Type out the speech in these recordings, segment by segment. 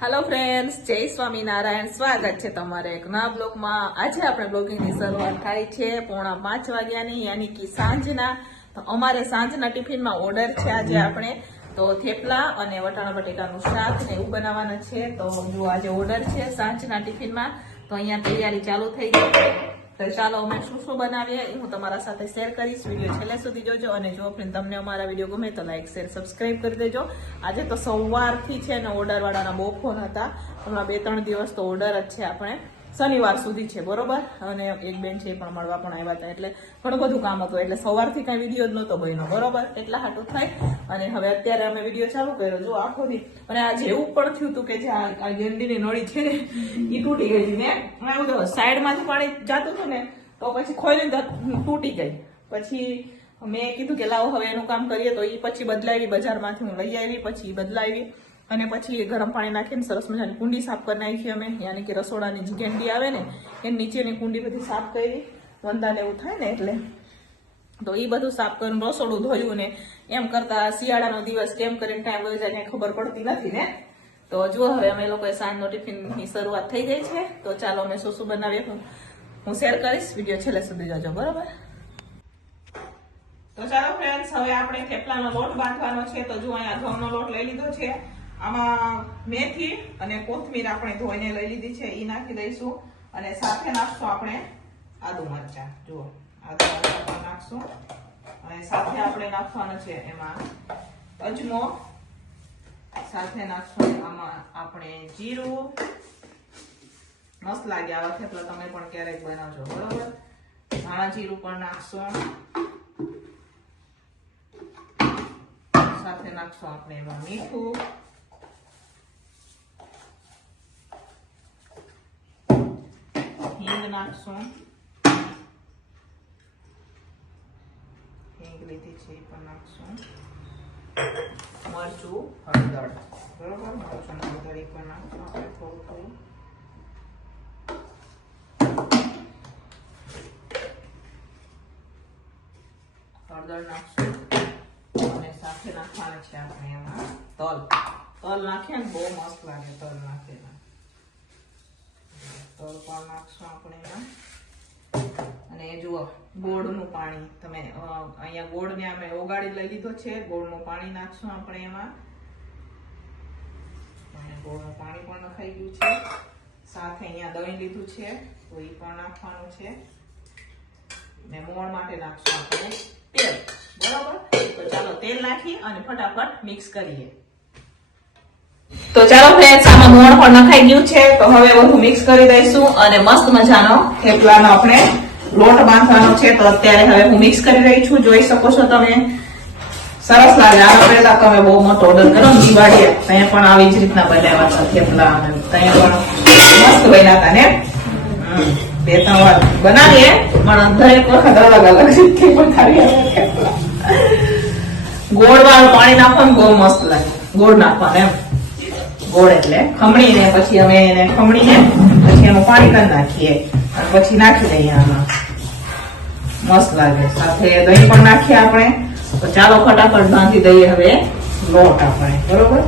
Hello friends, जय स्वामीनारायण। स्वागत है तमारे एक नवा ब्लॉग में। आज આપણે બ્લોગિંગની શરૂઆત થાય છે 4:30 વાગ્યાની, यानी कि સાંજના। તો અમારે સાંજના ટિફિનમાં ઓર્ડર છે આજે આપણે તો થેપલા અને વટાણા બટેકાનું શાક ને એવું બનાવવાનું છે। તો જો આજે ઓર્ડર છે સાંજના ટિફિનમાં, તો અહીંયા તૈયારી ચાલુ થઈ ગઈ છે। તો ચાલો અમે શું બનાવીએ એ હું તમારા સાથે શેર કરીશ। વિડીયો છેલ્લે સુધી જોજો અને જો ફ્રેન્ડ તમને અમારા વિડીયો ગમે તો લાઈક શેર સબસ્ક્રાઇબ કરી દેજો। આજે તો સવારથી છે ને ઓર્ડર વાળાના બહુ ફોન હતા। હમણાં 2-3 દિવસ તો ઓર્ડર જ છે, આપણે શનિવાર સુધી છે બરોબર। અને એક બેન છે પણ મળવા પણ આવ્યા હતા, એટલે ઘણું બધું કામ હતું, એટલે સવારથી કઈ વિડીયો જ નહોતો બન્યો બરોબર। એટલા હાટું થાય અને હવે અત્યારે અમે વિડીયો ચાલુ કર્યો જો આખો દી। અને આજે એવું પણ થયું હતું કે જે આ ગેંડીની નળી છે ને એ તૂટી ગઈ હતી ને, એવું સાઈડમાંથી પાણી જતું હતું ને તો પછી ખોલીને તૂટી ગઈ। પછી મેં કીધું કે લાવો હવે એનું કામ કરીએ, તો એ પછી બદલાવી, બજારમાંથી હું લઈ આવી, પછી બદલાવી અને પછી ગરમ પાણી નાખીને સરસ મજાની કુંડી સાફ કરી નાખી અમે, યાની કે રસોડાની જે ગેંડી આવે ને એની નીચેની કુંડી બધી સાફ કરી, વંદાને એવું થાય ને એટલે તો એ બધું સાફ કરીને રસોડું ધોયું ને એમ કરતા શિયાળાનો દિવસ કેમ કરીને ટાઈમ વહી જાય ખબર પડતી નથી ને। તો જો હવે અમે લોકોએ સાંજનો ટિફિનની શરૂઆત થઈ ગઈ છે। તો ચાલો અમે શું બનાવીએ હું શેર કરીશ, વિડીયો છેલ્લે સુધી જોજો બરોબર। તો ચાલો ફ્રેન્ડ્સ, હવે આપણે થેપલાનો લોટ બાંધવાનો છે। તો જો અહીંયા ઘઉંનો લોટ લઈ લીધો છે, આમાં મેથી અને કોથમીર આપણે ધોઈને લઈ લીધી છે, એ નાખી દઈશું અને સાથે નાખશું આપણે આદુ મરચા। જુઓ આદુ મરચા પણ નાખશું અને સાથે આપણે નાખવાનું છે એમાં અજમો, સાથે નાખશું આમાં આપણે જીરું। મસ્ત લાગે આવા થેપલા, તમે પણ ક્યારેક બનાવજો બરોબર। ધાણા જીરું પણ નાખશું, સાથે નાખશું આપણે એમાં મીઠું, હિંગ નાખશું, હિંગ લીધી છે એ પણ નાખશું, મરચું, હળદર બરોબર, મરચું હળદર એ પણ નાખશું આપણે થોડું થોડું, હળદર નાખશું અને સાથે નાખવાના છે આપણે એમાં તલ નાખીએ ને બહુ મસ્ત લાગે તલ નાખીને, તલ પણ નાખશું આપણે એમાં। અને જુઓ ગોળનું પાણી, તમે અહીંયા ગોળને અમે ઓગાળી લઈ લીધો છે, ગોળનું પાણી નાખશું આપણે એમાં, અને ગોળનું પાણી પણ નખાઈ ગયું છે। સાથે અહીંયા દહીં લીધું છે તો એ પણ નાખવાનું છે ને મોણ માટે નાખશું આપણે તેલ બરોબર। તો ચાલો તેલ નાખી અને ફટાફટ મિક્સ કરીએ। તો ચાલો ફ્રેન્ડ્સ, આમાં મોણ પણ નખાઈ ગયું છે, તો હવે બધું મિક્સ કરી દઈશું અને મસ્ત મજાનો થેપલાનો આપણે લોટ બાંધવાનો છે। તો અત્યારે હવે હું મિક્સ કરી રહી છું, જોઈ શકો છો તમે, સરસ લાગે। આના પહેલા તમે બહુ મોટો ઓર્ડર કરો ને દિવાળીએ, ત્યાં પણ આવી જ રીતના બનાવ્યા હતા થેપલા, અને ત્યાં પણ મસ્ત બન્યા હતા ને। 2-3 વાર બનાવીએ પણ દરેક વખત અલગ અલગ રીતે બનાવીએ થેપલા। ગોળ વાળું પાણી નાખવાનું બહુ મસ્ત લાગે, ગોળ નાખવાનું એમ, ગોળ એટલે ખમણીને પછી અમે એને ખમણીને પછી એનું પાણી કરી નાખીએ અને પછી નાખી દઈએ આમાં, મસ્ત લાગે। સાથે દહીં પણ નાખીએ આપણે। તો ચાલો ફટાફટ બાંધી દઈએ હવે લોટ આપણે બરોબર।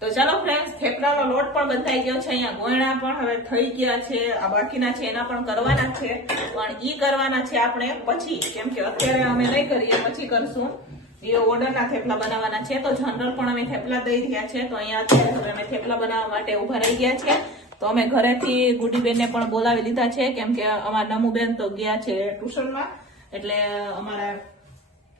તો ચાલો ફ્રેન્ડ્સ, થેપલાનો લોટ પણ બંધાઈ ગયો છે, અહીંયા ગોયણા પણ હવે થઈ ગયા છે, આ બાકીના છે એના પણ કરવાના છે, પણ ઈ કરવાના છે આપણે પછી, કેમ કે અત્યારે અમે નહીં કરીએ, પછી કરશું। એ ઓર્ડરના થેપલા બનાવવાના છે, તો જનરલ પણ અમે થેપલા દઈ રહ્યા છે। તો અહીંયા અત્યારે હવે અમે થેપલા બનાવવા માટે ઉભા રહી ગયા છે। તો અમે ઘરેથી ગુડીબેનને પણ બોલાવી લીધા છે, કેમ કે અમારા નમુબેન તો ગયા છે ટ્યુશનમાં, એટલે અમારા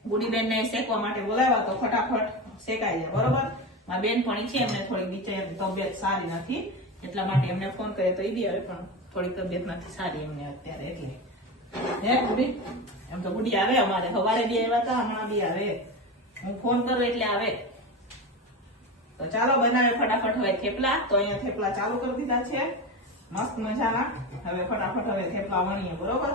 ગુડીબેનને શેકવા માટે બોલાવ્યા, તો ફટાફટ શેકાઈ જાય બરોબર। મારી બેનપણી છે, એમને થોડી બિચારી તબિયત સારી નથી, એટલા માટે એમને ફોન કર્યો તો એ બી આવે, પણ થોડી તબિયત નથી સારી એમને અત્યારે, એટલે હે ગુડી, એમ તો ગુડી આવે અમારે, સવારે બી આવ્યા હતા, હમણાં બી આવે, હું ફોન કરું એટલે આવે। તો ચાલો બનાવે ફટાફટ હવે થેપલા। તો અહીંયા થેપલા ચાલુ કરી દીધા છે મસ્ત મજાના, હવે ફટાફટ હવે થેપલા વણીએ બરોબર।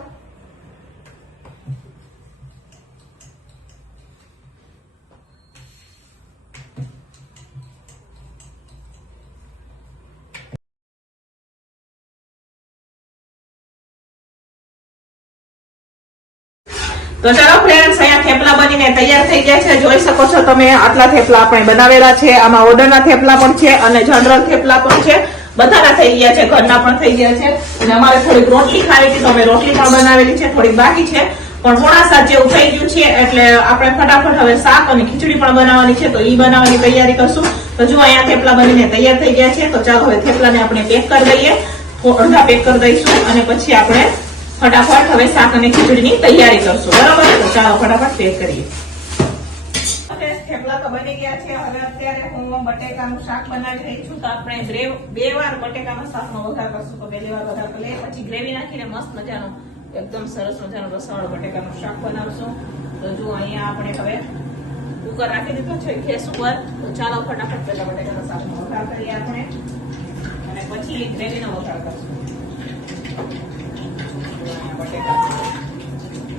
તો ચાલો ફ્રેન્ડ્સ, અહીંયા થેપલા બનીને તૈયાર થઈ ગયા છે. જોઈ શકો છો તમે, આટલા થેપલા આપણે બનાવેલા છે. આમાં ઓર્ડરના થેપલા પણ છે અને જનરલ થેપલા પણ છે. બધાના થઈ ગયા છે, ઘરના પણ થઈ ગયા છે. અને અમારે થોડીક રોટલી ખાવી હતી તો અમે રોટલી પણ બનાવેલી છે, થોડીક બાકી છે. પણ પોણા 7 જેવું થઈ ગયું છે એટલે આપણે ફટાફટ હવે શાક અને ખીચડી પણ બનાવવાની છે, તો ઈ બનાવવાની તૈયારી કરશું. તો જો અહીંયા થેપલા બનીને તૈયાર થઈ ગયા છે. તો ચાલો હવે થેપલાને આપણે પેક કરી દઈએ, અડધા પેક કરી દઈશું અને પછી આપણે ફટાફટ હવે શાક અને ખીચડીની તૈયારી કરશું. બરાબર, તો ચાલો ફટાફટ પેક કરીએ. થેપલા તો બની ગયા છે. હવે અત્યારે હું બટેકાનું શાક બનાવી રહી છું. તો આપણે 2 વાર બટેકાના શાકનો વઘાર કરશું. તો પહેલી વાર વઘાર કરી પછી ગ્રેવી નાખીને મસ્ત મજાનું એકદમ સરસ મજાનું રસાવાળું બટેકાનું શાક બનાવશું. તો જો અહીંયા આપણે હવે કુકર રાખી દીધું છે ગેસ ઉપર. તો ચાલો ફટાફટ પહેલા બટેકાના શાકનો વઘાર કરીએ આપણે અને પછી ગ્રેવીનો વઘાર કરશું.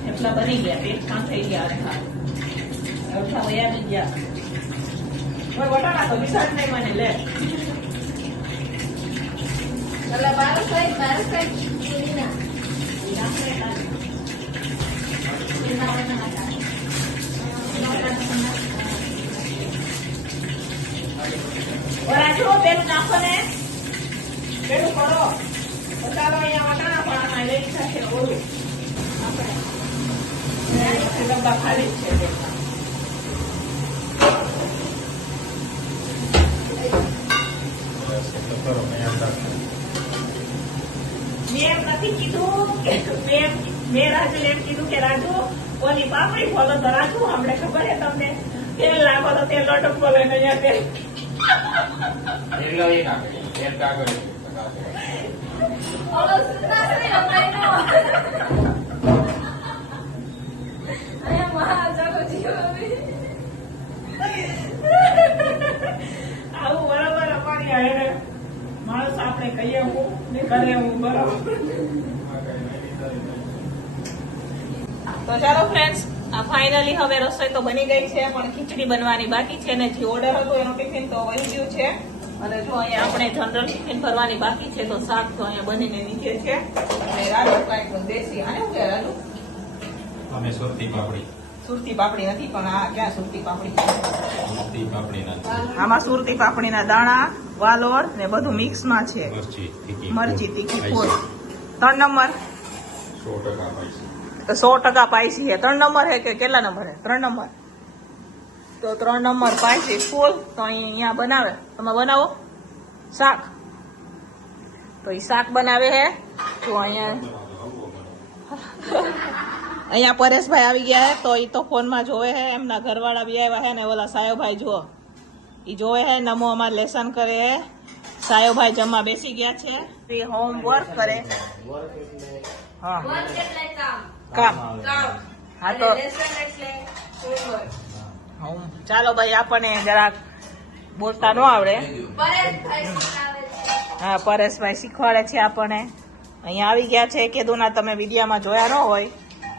થેપલા બની ગયા, પેટ પણ થઈ ગયા અને અડધા વયા બી ગયા. કોઈ વટાણા તો બીજા જ નહીં મને લે. પેલું નાખો ને, પેલું કરો. ચાલો અહીંયા વટાણા પણ લઈ લીધા છે. ઓળું આપણે ડબ્બા ખાલી જ છે. મેં નથી કીધું, મેં રાજુ એમ કીધું કે રાજુ ઓલી પાપડી ખોલો. તો રાજુ હમણે ખબર છે તમને, તેલ નાખો તો તેલ લોટો ખોલે ને અહીંયા તેલ આવું બરાબર અમારી આને માણસ આપણે કહીએ હું ને કરે હું બરાબર. તો ચાલો ફ્રેન્ડ્સ, આ ફાઇનલી હવે રસોઈ તો બની ગઈ છે, પણ ખીચડી બનવાની બાકી છે. ને જે ઓર્ડર હતો એનો ટિફિન તો વહી ગયું છે. અને જો અહીંયા આપણે જનરલ ટિફિન ભરવાની બાકી છે. તો શાક તો અહીંયા બનીને નીચે છે. અને રાજુ કાંઈક દેશી આને શું કહે રાજુ? અમે સુરતી પાપડી. સુરતી પાપડી નથી, પણ આ ક્યાં સુરતી પાપડી છે? સુરતી પાપડી નથી. આમાં સુરતી પાપડીના દાણા, વાલોળ ને બધું મિક્સમાં છે. મરચી, તીખી ફૂલ. 3 નંબર 100% પાઈસી છે. 3 નંબર હે કે કેટલા નંબર હે? 3 નંબર. તો 3 નંબર પાઈસી ફૂલ. તો અહીંયા બનાવે, તમે બનાવો શાક. તો એ શાક બનાવે હે. તો અહીંયા પરેશભાઈ આવી ગયા હે. તો એ તો ફોનમાં જોવે હે, એમના ઘરવાળા બી આવ્યા હે ને ઓલા સાયોભાઈ જુઓ એ જોવે હે. નમો અમાર લેસન કરે હે. સાયોભાઈ જમવા બેસી ગયા છે. એ હોમવર્ક કરે. હા, કામ. હા તો ચાલો ભાઈ, આપણને જરાક બોલતા ન આવડે. હા, પરેશભાઈ શીખવાડે છે આપણને. અહીંયા આવી ગયા છે. કીધું ના તમે વિડીયામાં જોયા ન હોય.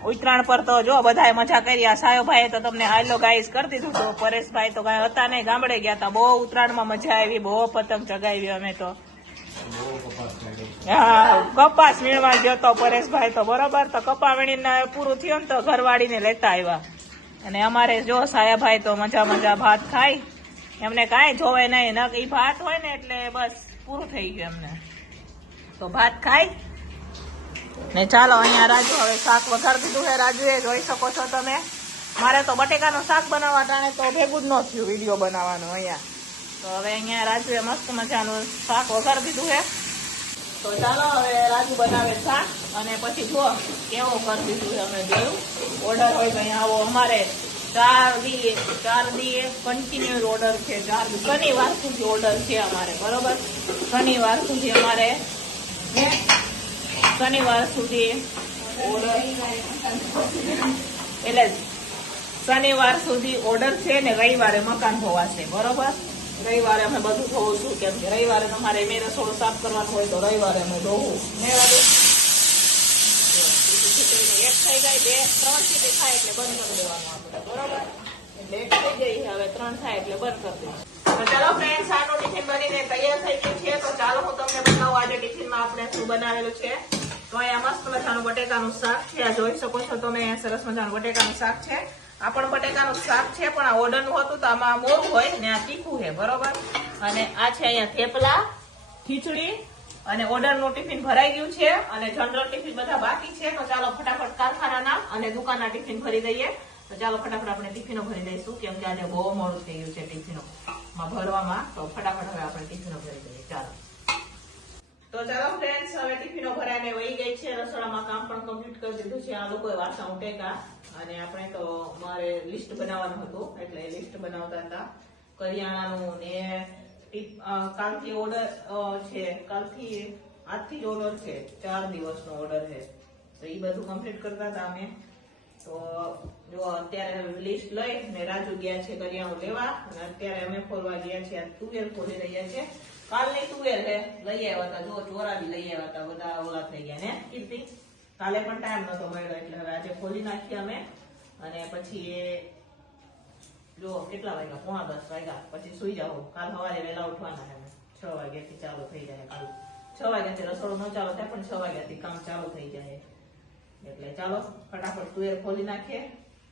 ઉત્તરાયણ પર તો જો બધાએ મજા કરી. આ સાયોભાઈએ તો તમને હાલો ગાઈસ કરી દીધું. તો પરેશભાઈ તો કઈ હતા નહીં, ગામડે ગયા હતા. બહુ ઉત્તરાયણમાં મજા આવી, બહુ પતંગ ચગાવી અમે તો. હા, કપાસ વીણવા ગયો તો પરેશભાઈ તો બરોબર. તો કપા વીણીને પૂરું થયું ને તો ઘરવાળીને લેતા આવ્યા. અને અમારે જો સાયાભાઈ તો મજા ભાત ખાય, એમને કાંઈ જોવે નહીં. ન એ ભાત હોય ને એટલે બસ પૂરું થઈ ગયું એમને. તો ભાત ખાય ને. ચાલો અહીંયા રાજુ હવે શાક વઘારી દીધું છે. રાજુએ જોઈ શકો છો તમે. મારે તો બટેકાનું શાક બનાવવા ટાણે તો ભેગું જ ન થયું વિડીયો બનાવવાનું અહીંયા. તો હવે અહીંયા રાજુએ મસ્ત મજાનું શાક વઘારી દીધું છે. તો ચાલો હવે રાજુ બનાવે શાક અને પછી જુઓ કેવો કરી દીધું છે. અમે જોયું ઓર્ડર હોય તો અહીંયા આવો. અમારે 4 દી કન્ટિન્યુ ઓર્ડર છે. 4 દી શનિવાર સુધી ઓર્ડર છે અમારે, બરોબર. શનિવાર સુધી અમારે શનિવાર સુધી ઓર્ડર એટલે શનિવાર સુધી ઓર્ડર છે ને રવિવારે મકાન ધોવાશે, બરોબર. રવિવારે અમે બધું ધોવું, કેમ કે રવિવારે તમારે મેં રસોડું સાફ કરવાનું હોય તો રવિવારે અમે ધોવું. એક થઈ ગઈ, 2 3 સીટી થાય એટલે બંધ કરી દેવાનું આપણે, બરોબર. એટલે એક થઈ ગઈ, હવે 3 થાય એટલે બંધ કરી દઈશું. તો ચાલો ફ્રેન્ડ્સ, આનું ટિફિન બનીને તૈયાર થઈ ગયું છે. તો ચાલો હું તમને બતાવું આજે ટિફિનમાં આપણે શું બનાવેલું છે. તો અહીંયા મસ્ત મજાનું બટેકાનું શાક છે. આ જોઈ શકો છો તમે, સરસ મજાનું બટેકાનું શાક છે. આ પણ બટેકાનું શાક છે, પણ આ ઓર્ડરનું હતું તો આમાં મોરું હોય ને આ તીખું છે, બરોબર. અને આ છે અહીંયા થેપલા, ખીચડી અને ઓર્ડરનું ટિફિન ભરાઈ ગયું છે અને જનરલ ટિફિન બધા બાકી છે. તો ચાલો ફટાફટ કારખાનાના અને દુકાનના ટિફિન ભરી દઈએ. તો ચાલો ફટાફટ આપણે ટિફિનો ભરી દઈશું, કેમ કે આજે બહુ મોડું થઈ ગયું છે ટિફિનોમાં ભરવામાં. તો ફટાફટ હવે આપણે ટિફિનો ભરી દઈએ. ચાલો તો ચાલો ફ્રેન્ડ્સ, હવે ટિફિનો ભરાઈને વહી ગઈ છે. રસોડામાં કામ પણ કમ્પ્લીટ કરી દીધું છે. આ લોકોએ વાસણ ઉટેકા અને આપણે તો મારે લિસ્ટ બનાવવાનું હતું, એટલે લિસ્ટ બનાવતા હતા કરિયાણાનું ને કાલથી ઓર્ડર છે, આજથી જ ઓર્ડર છે, 4 દિવસનો ઓર્ડર છે. તો એ બધું કમ્પ્લીટ કરતા હતા અમે. તો જો અત્યારે લિસ્ટ લઈ ને રાજુ ગયા છે કરિયાણું લેવા અને અત્યારે અમે ખોલવા ગયા છીએ. તુવેર ખોલી રહ્યા છે. કાલની તુવેર છે, લઈ આવ્યા હતા. જો ચોરાવી લઈ આવ્યા હતા, બધા ઓલા થઈ ગયા ને કીર્તિ. કાલે પણ ટાઈમ નતો મળ્યો, એટલે હવે આજે ખોલી નાખીએ અમે. અને પછી એ જો કેટલા વાગ્યા, 9:45 વાગ્યા પછી સુઈ જાવ. કાલ સવારે વહેલા ઉઠવાના છે. 6 વાગ્યાથી ચાલુ થઈ જાય. કાલ 6 વાગ્યાથી રસોડું ન ચાલુ થાય, પણ 6 વાગ્યાથી કામ ચાલુ થઈ જાય. એટલે ચાલો ફટાફટ તુવેર ખોલી નાખીએ